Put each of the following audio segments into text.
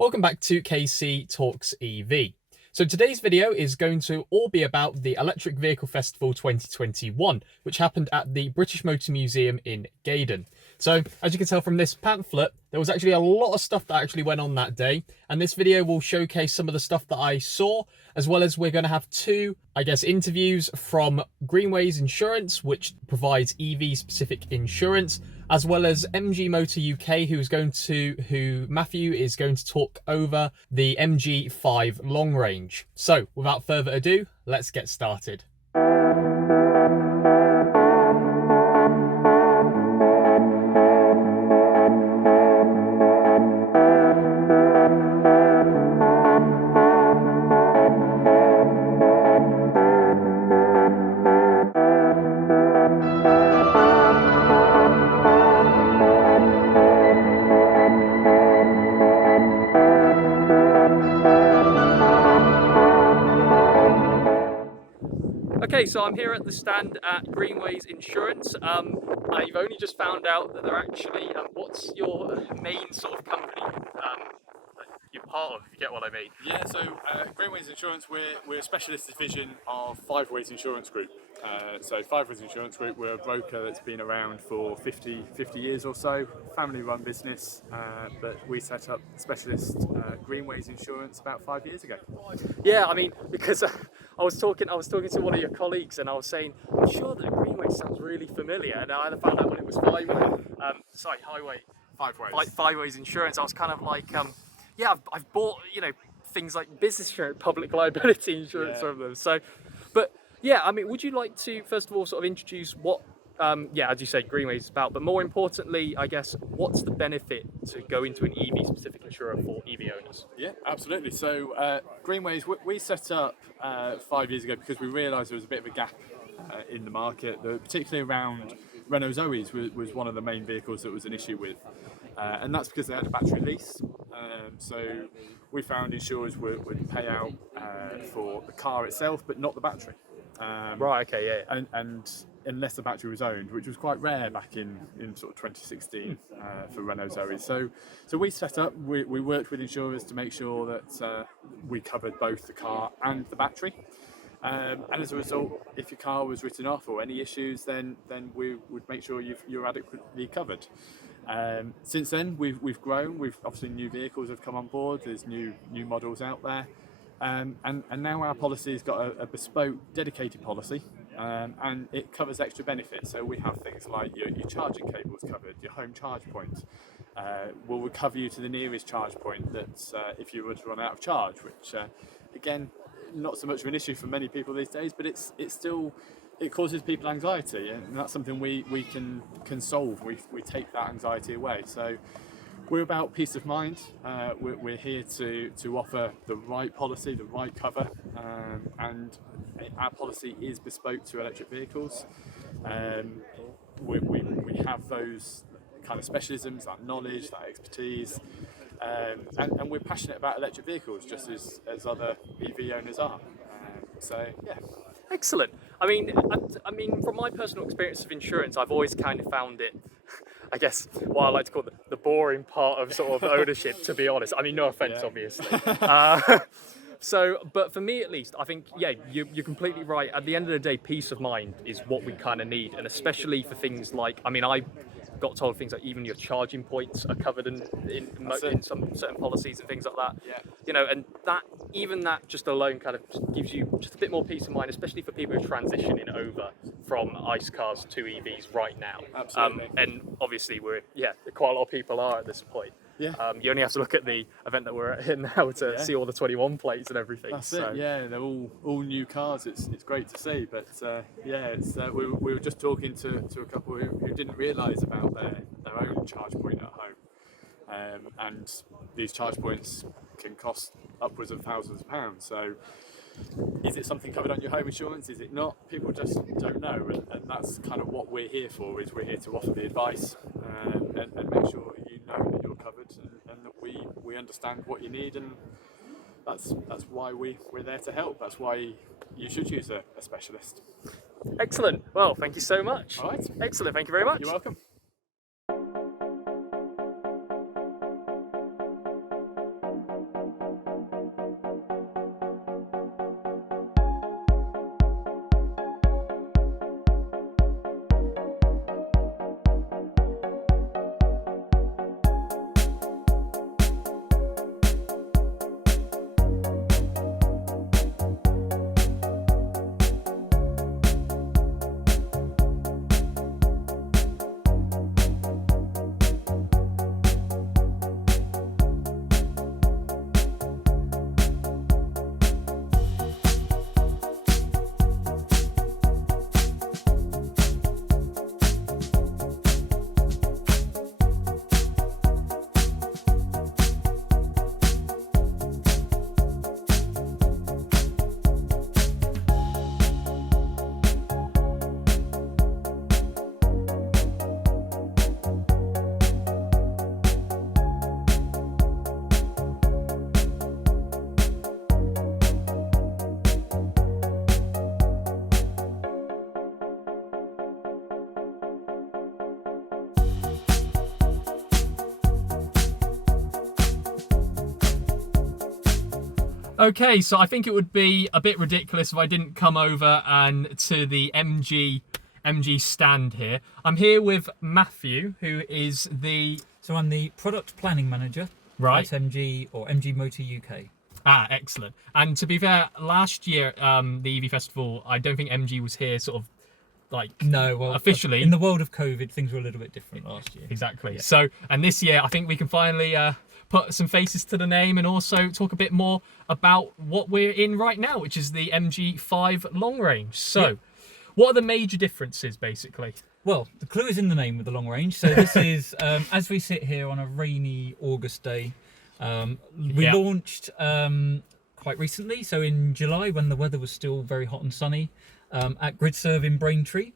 Welcome back to KC Talks EV. So today's video is going to all be about the Electric Vehicle Festival 2021, which happened at the British Motor Museum in Gaydon. So as you can tell from this pamphlet, there was actually a lot of stuff that actually went on that day, and this video will showcase some of the stuff that I saw, as well as we're going to have two, interviews from Greenways Insurance, which provides EV specific insurance, as well as MG Motor UK, who Matthew is going to talk over the MG5 long range. So without further ado, let's get started. Okay, so I'm here at the stand at Greenways Insurance. I've only just found out that they're actually, what's your main sort of company that you're part of, if you get what I mean? Yeah, so Greenways Insurance, we're a specialist division of Five Ways Insurance Group. So Five Ways Insurance Group, we're a broker that's been around for 50 years or so, family-run business, but we set up specialist Greenways Insurance about 5 years ago. Yeah, I mean, because I was talking to one of your colleagues, and I was saying, I'm sure that Greenways sounds really familiar, and I found out when it was Five Ways Insurance. I was kind of like, yeah, I've bought, things like business insurance, public liability insurance from them. So, but yeah, I mean, would you like to first of all sort of introduce what, as you say, Greenways is about, but more importantly, I guess, what's the benefit to go into an EV specific insurer for EV owners? Yeah, absolutely. So Greenways, we set up 5 years ago because we realised there was a bit of a gap in the market, particularly around Renault Zoes was one of the main vehicles that was an issue with. And that's because they had a battery lease. So we found insurers would pay out for the car itself, but not the battery. Right, okay, yeah. And unless the battery was owned, which was quite rare back in sort of 2016 for Renault Zoe. So we set up, we worked with insurers to make sure that we covered both the car and the battery. And as a result, if your car was written off or any issues, then we would make sure you're adequately covered. Since then, we've grown. We've obviously new vehicles have come on board. There's new models out there, and now our policy's got a bespoke, dedicated policy, and it covers extra benefits. So we have things like your charging cables covered, your home charge point. We'll recover you to the nearest charge point that if you were to run out of charge, which again, not so much of an issue for many people these days, but it's still. It causes people anxiety, and that's something we can solve. We take that anxiety away. So we're about peace of mind. We're here to offer the right policy, the right cover, and our policy is bespoke to electric vehicles. We have those kind of specialisms, that knowledge, that expertise, and we're passionate about electric vehicles just as other EV owners are. So yeah. Excellent. I mean, from my personal experience of insurance, I've always kind of found it, I guess, what I like to call the boring part of sort of ownership, to be honest. I mean, no offense, obviously. But for me at least, I think, yeah, you're completely right. At the end of the day, peace of mind is what we kind of need. And especially for things like, I got told things like even your charging points are covered in some certain policies and things like that. Yeah. And that just alone kind of gives you just a bit more peace of mind, especially for people who are transitioning over from ICE cars to EVs right now. Absolutely. And obviously quite a lot of people are at this point. Yeah. You only have to look at the event that we're at now to see all the 21 plates and everything. That's it. Yeah, they're all new cars. It's great to see. But we were just talking to a couple who didn't realise about their own charge point at home, and these charge points can cost upwards of thousands of pounds. So is it something covered on your home insurance? Is it not? People just don't know, and that's kind of what we're here for. Is we're here to offer the advice and make sure you know that you're covered and that we understand what you need, and that's why we're there to help. That's why you should use a specialist. Excellent. Well, thank you so much. All right. Excellent. Thank you very much. You're welcome. Okay, so I think it would be a bit ridiculous if I didn't come over and to the MG stand here. I'm here with Matthew, who is the... So I'm the product planning manager Right. at MG or MG Motor UK. Ah, excellent. And to be fair, last year, the EV Festival, I don't think MG was here sort of like No, well, officially. in the world of COVID, things were a little bit different last year. Exactly. Yeah. So, and this year, I think we can finally put some faces to the name and also talk a bit more about what we're in right now, which is the MG5 long range. So, Yeah. what are the major differences, basically? Well, the clue is in the name with the long range. So this is, as we sit here on a rainy August day, we Yeah. launched quite recently. So in July, when the weather was still very hot and sunny, at GridServe in Braintree.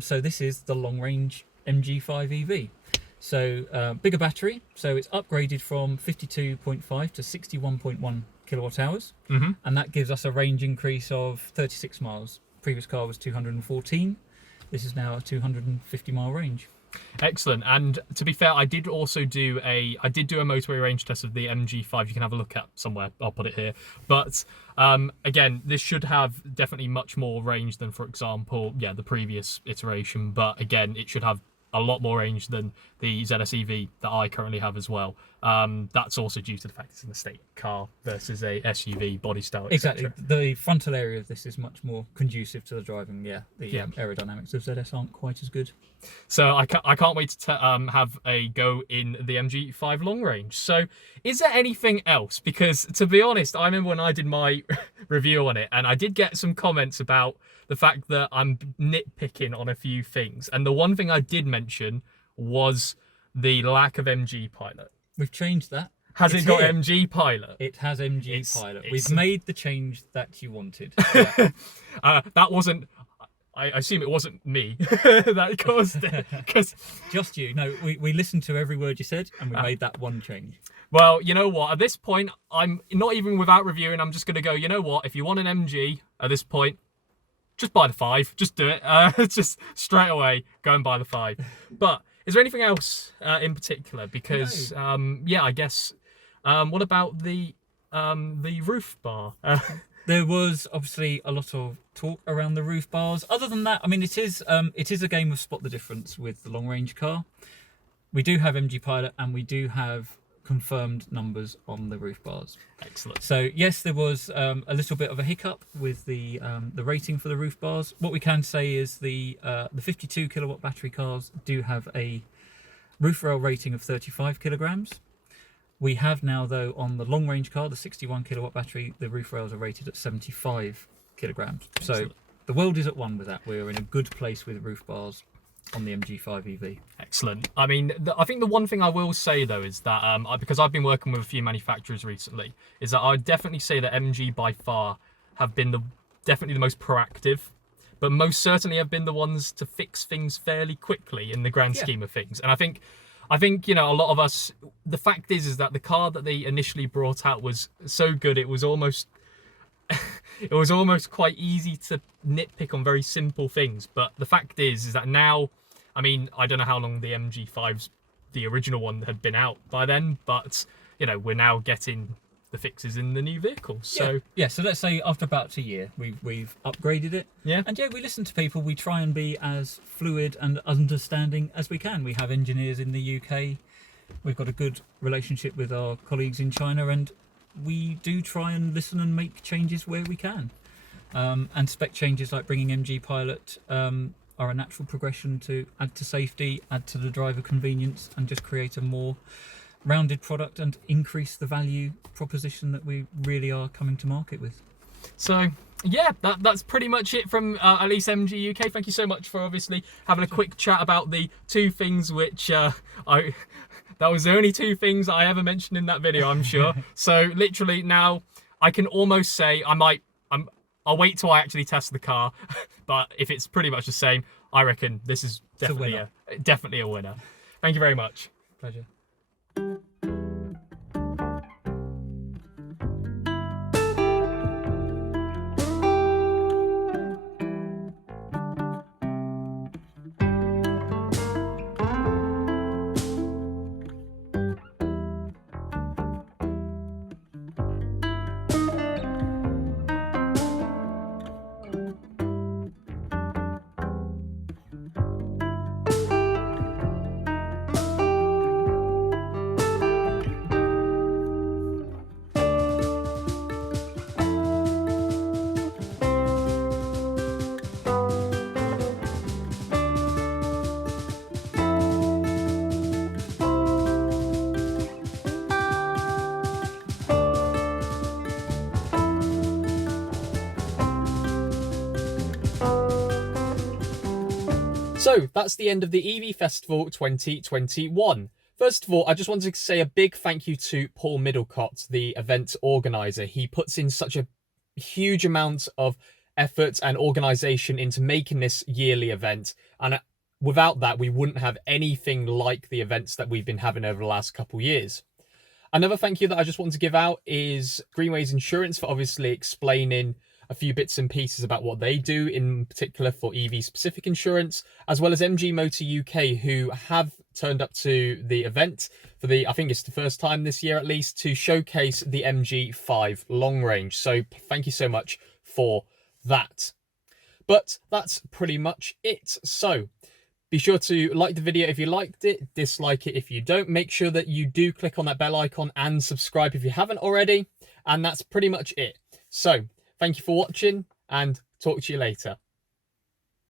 So this is the long range MG5 EV. So bigger battery. So it's upgraded from 52.5 to 61.1 kilowatt hours. Mm-hmm. And that gives us a range increase of 36 miles. Previous car was 214. This is now a 250-mile range. Excellent. And to be fair, I did do a motorway range test of the MG5. You can have a look at somewhere. I'll put it here. But again, this should have definitely much more range than, for example, the previous iteration. But again, it should have a lot more range than the ZS EV that I currently have as well. That's also due to the fact it's an estate car versus a SUV body style, Exactly. etc. The frontal area of this is much more conducive to the driving. The aerodynamics of ZS aren't quite as good. So I can't wait to have a go in the MG5 long range. So is there anything else? Because to be honest, I remember when I did my review on it, and I did get some comments about the fact that I'm nitpicking on a few things. And the one thing I did mention was the lack of MG Pilot. We've changed that. Has It's it got here. MG Pilot? It has MG It's- Pilot. it's- We've made the change that you wanted. Yeah. That wasn't... I assume it wasn't me that caused it. 'Cause, Just you. No, we listened to every word you said and we made that one change. well, you know what? At this point, I'm not even without reviewing. I'm just going to go, you know what? If you want an MG at this point, just buy the 5. Just do it. Just straight away, go and buy the 5. But is there anything else in particular? Because, I guess, what about the roof bar? There was obviously a lot of talk around the roof bars. Other than that, I mean, it is a game of spot the difference with the long range car. We do have MG Pilot and we do have confirmed numbers on the roof bars. Excellent. So yes, there was a little bit of a hiccup with the rating for the roof bars. What we can say is the 52 kilowatt battery cars do have a roof rail rating of 35 kilograms. We have now, though, on the long range car, the 61 kilowatt battery, the roof rails are rated at 75 kilograms. Excellent. So the world is at one with that. We're in a good place with roof bars on the MG5 EV. Excellent. I mean, I think the one thing I will say, though, is that because I've been working with a few manufacturers recently, is that I would definitely say that MG by far have been definitely the most proactive, but most certainly have been the ones to fix things fairly quickly in the grand scheme of things. And I think a lot of us, the fact is that the car that they initially brought out was so good, it was almost quite easy to nitpick on very simple things. But the fact is that now, I mean, I don't know how long the MG5's, the original one, had been out by then, but we're now getting the fixes in the new vehicle. So so let's say after about a year, we've upgraded it. Yeah. And we listen to people. We try and be as fluid and understanding as we can. We have engineers in the UK. We've got a good relationship with our colleagues in China, and we do try and listen and make changes where we can. And spec changes like bringing MG Pilot are a natural progression to add to safety, add to the driver convenience, and just create a more rounded product and increase the value proposition that we really are coming to market with. So yeah, that's pretty much it from at least MG UK. Thank you so much for obviously having a quick chat about the two things which that was the only two things I ever mentioned in that video, I'm sure. So literally now I can almost say I'll wait till I actually test the car, but if it's pretty much the same, I reckon this is definitely a winner. Thank you very much. Pleasure. So that's the end of the EV Festival 2021. First of all, I just wanted to say a big thank you to Paul Middlecott, the event organizer. He puts in such a huge amount of effort and organisation into making this yearly event, and without that we wouldn't have anything like the events that we've been having over the last couple of years. Another thank you that I just want to give out is Greenways Insurance for obviously explaining a few bits and pieces about what they do, in particular for EV specific insurance, as well as MG Motor UK, who have turned up to the event for I think it's the first time this year at least, to showcase the MG5 long range. So thank you so much for that. But that's pretty much it. So be sure to like the video if you liked it, dislike it if you don't. Make sure that you do click on that bell icon and subscribe if you haven't already. And that's pretty much it. So thank you for watching and talk to you later.